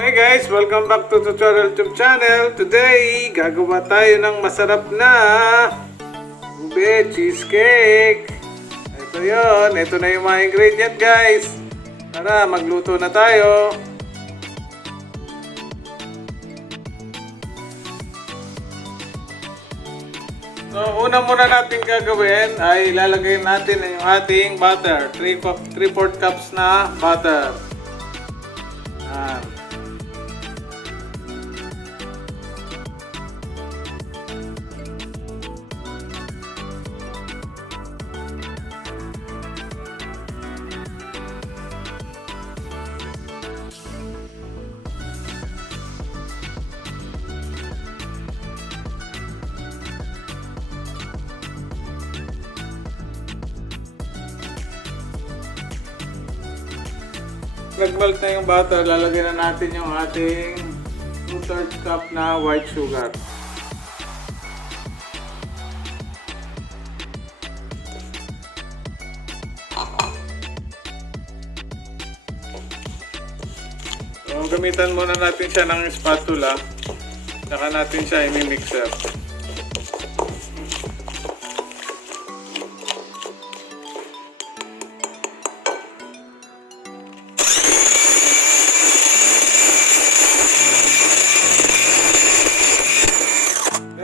Hi guys! Welcome back to Tutorial YouTube channel. Today, gagawa tayo ng masarap na ube cheesecake. Ito yon. Ito na yung mga ingredient guys. Tara, magluto na tayo. So, una muna natin gagawin ay ilalagay natin yung ating butter. 3/4 cups na butter. Yan. Nag-melt na yung butter, lalagyan na natin yung ating 2/3 cup na white sugar. So, gamitan muna natin siya ng spatula, saka natin siya i-mixer.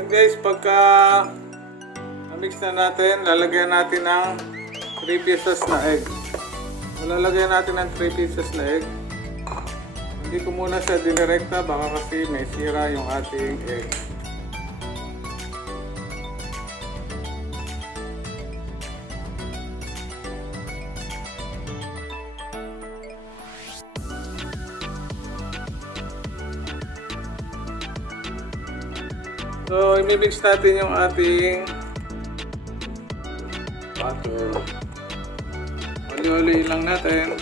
Guys, pagka na-mix na natin, lalagyan natin ng 3 pieces na egg. Lalagyan natin ng 3 pieces na egg. Hindi ko muna siya dinirekta, baka kasi may sira yung ating egg. So, i-mix natin yung ating butter. Uli-uli lang natin.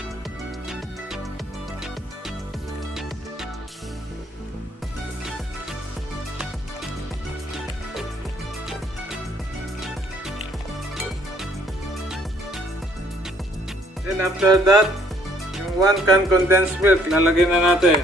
Then after that, yung 1 can condensed milk, lalagyan na natin.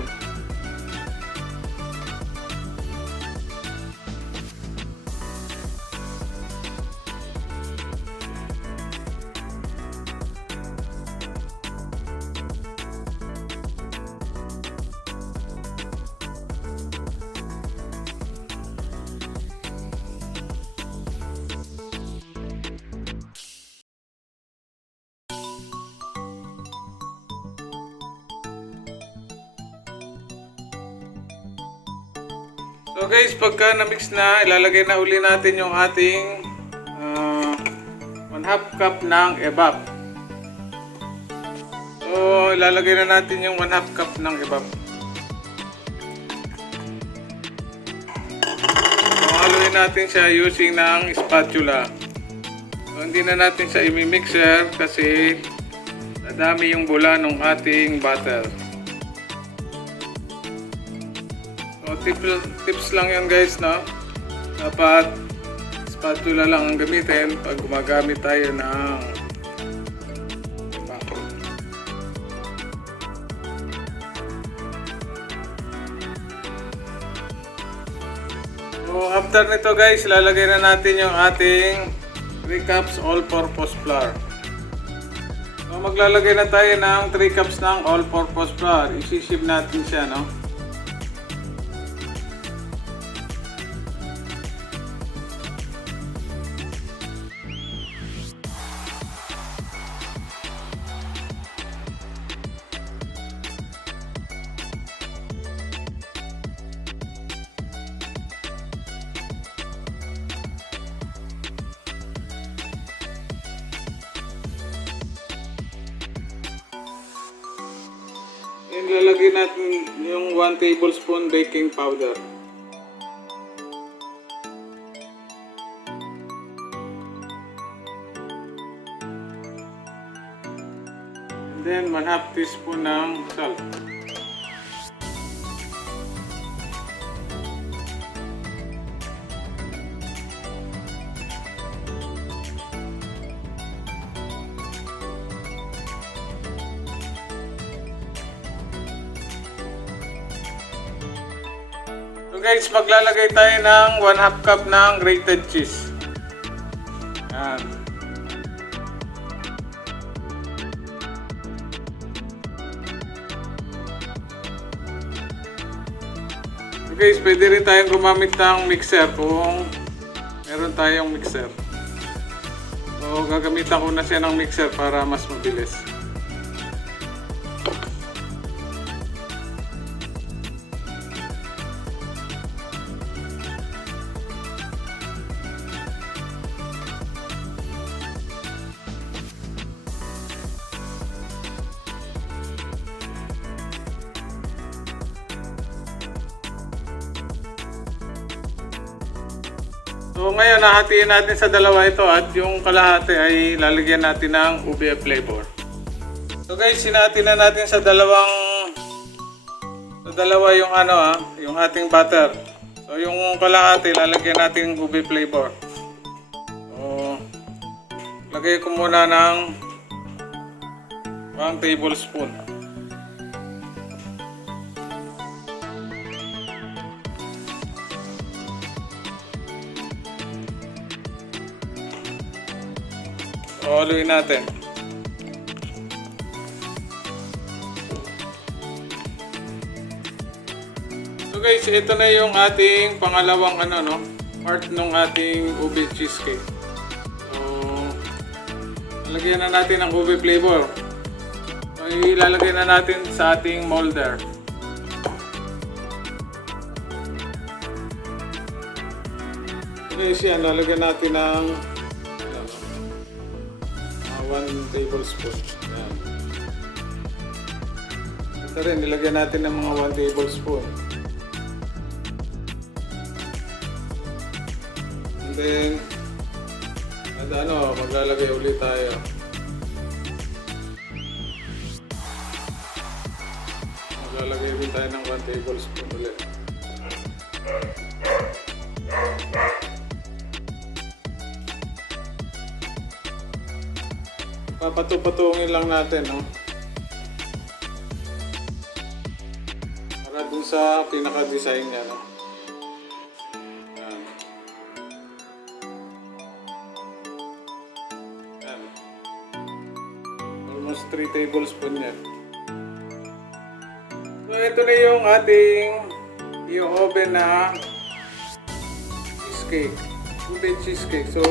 So guys, pagka na-mix na, ilalagay na uli natin yung ating 1/2 cup ng evap. So, ilalagay na natin yung 1/2 cup ng evap. So, haluin natin siya using ng spatula. So, hindi na natin siya i-mixer kasi nadami yung bula ng ating butter. So, tips lang yun guys, no? Dapat spatula lang ang gamitin pag gumagamit tayo ng bako. So, after nito guys, ilalagay na natin yung ating 3 cups all-purpose flour. So, maglalagay na tayo ng 3 cups ng all-purpose flour. Isi-sieve natin siya, no? And lalagay natin yung 1 tablespoon baking powder. And then 1/2 teaspoon ng salt. So guys, maglalagay tayo ng 1/2 cup ng grated cheese. Yan. So guys, pwede rin tayong gumamit ng mixer kung meron tayong mixer. So gagamitan ko na siya ng mixer para mas mabilis. So ngayon, nahatiin natin sa dalawa ito at yung kalahati ay lalagyan natin ng ube flavor. So guys, sinati na natin sa dalawa yung yung ating butter. So yung kalahati lalagyan natin ng ube flavor. So lagay ko muna ng 1 tablespoon. Haluin natin. So guys, ito na yung ating pangalawang part ng ating ube cheesecake. So, lalagyan na natin ang ube flavor. So, ilalagay na natin sa ating molder. So guys, yan, lalagyan natin ng 1 tablespoon. Yan. Ito rin, nilagyan natin ng mga 1 tablespoon. And then, maglalagay ulit tayo. Maglalagay ulit tayo ng 1 tablespoon ulit. Papatupatungin lang natin, no? Para dun sa pinaka-design niya, no? Yan. Yan. Almost 3 tablespoon yan. So, ito na yung ating i-oven na cheesecake. Ube cheesecake. So,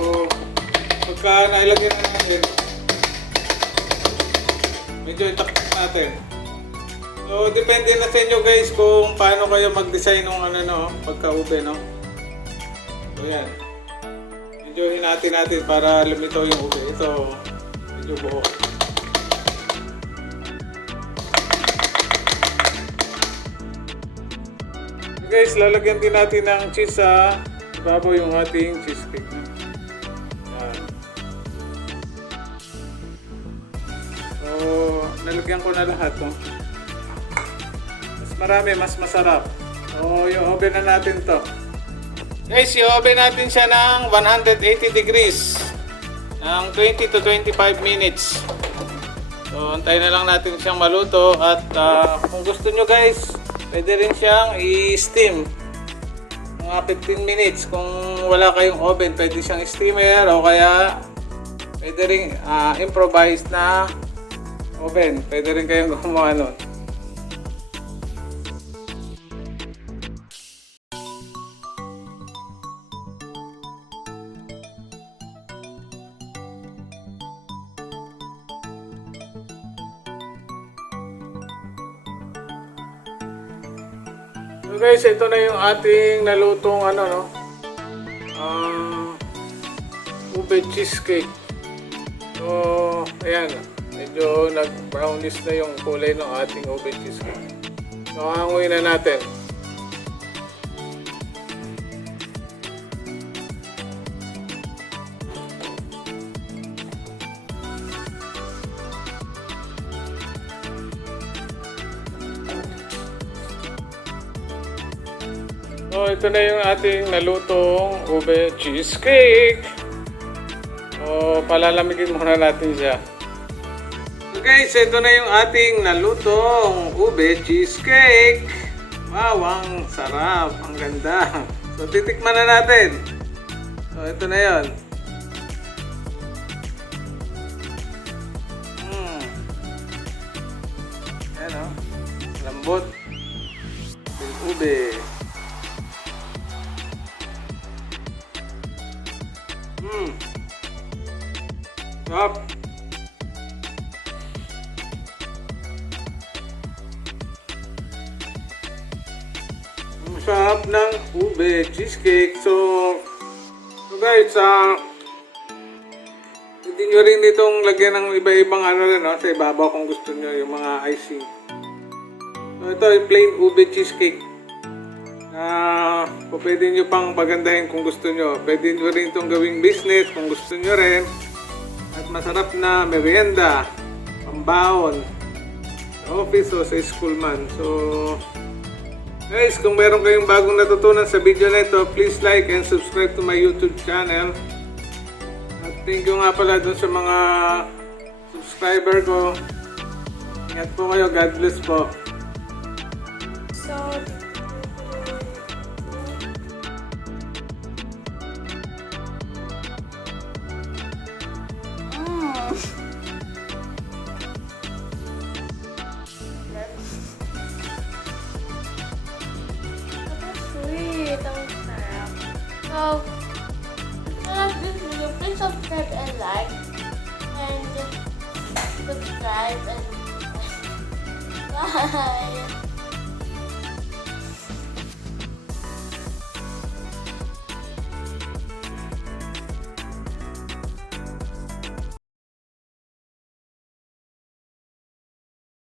pagka nailagyan na natin, medyo itaktak natin. So, depende na sa inyo guys kung paano kayo mag-design ng pagka-ube, no? So, yan. Medyo hinati natin para lumitaw yung ube. Ito, medyo buo. So, guys, lalagyan din natin ng cheese sa ibabaw yung ating cheesecake. Nalagyan ko na lahat, no? Mas marami, mas masarap. So, yung oven na natin to. Guys, yung oven natin siya ng 180 degrees ng 20 to 25 minutes. So, antayin na lang natin siyang maluto. At kung gusto nyo guys, pwede rin siyang i-steam mga 15 minutes. Kung wala kayong oven, pwede siyang steamer o kaya pwede rin improvise na oven. Pwede rin kayong gumawa nun. So guys, ito na yung ating nalutong ube cheesecake. So, ayan. Medyo nag-brownish na yung kulay ng ating ube cheesecake. So, hanguin na natin. So, ito na yung ating nalutong ube cheesecake. So, palalamigin muna natin siya. So guys, ito na yung ating nalutong ube cheesecake. Wow, ang sarap. Ang ganda. So, titikman na natin. So, ito na yun. Ayan o. Lambot. Ube. Sarap. Masarap ng ube cheesecake. So guys, pwede nyo rin itong lagyan ng iba-ibang ano rin, no? Sa ibabaw kung gusto nyo, yung mga icing. So ito ay plain ube cheesecake. Pwede nyo pang pagandahin kung gusto nyo. Pwede nyo rin itong gawing business kung gusto nyo rin. At masarap na merienda, pambaon, sa office o sa school man. So guys, kung meron kayong bagong natutunan sa video na ito, please like and subscribe to my YouTube channel. At thank you nga pala dun sa mga subscriber ko. Ingat po kayo. God bless po. So, sweet. Ang sarap. So, if you like this video, please subscribe and like. And subscribe and bye.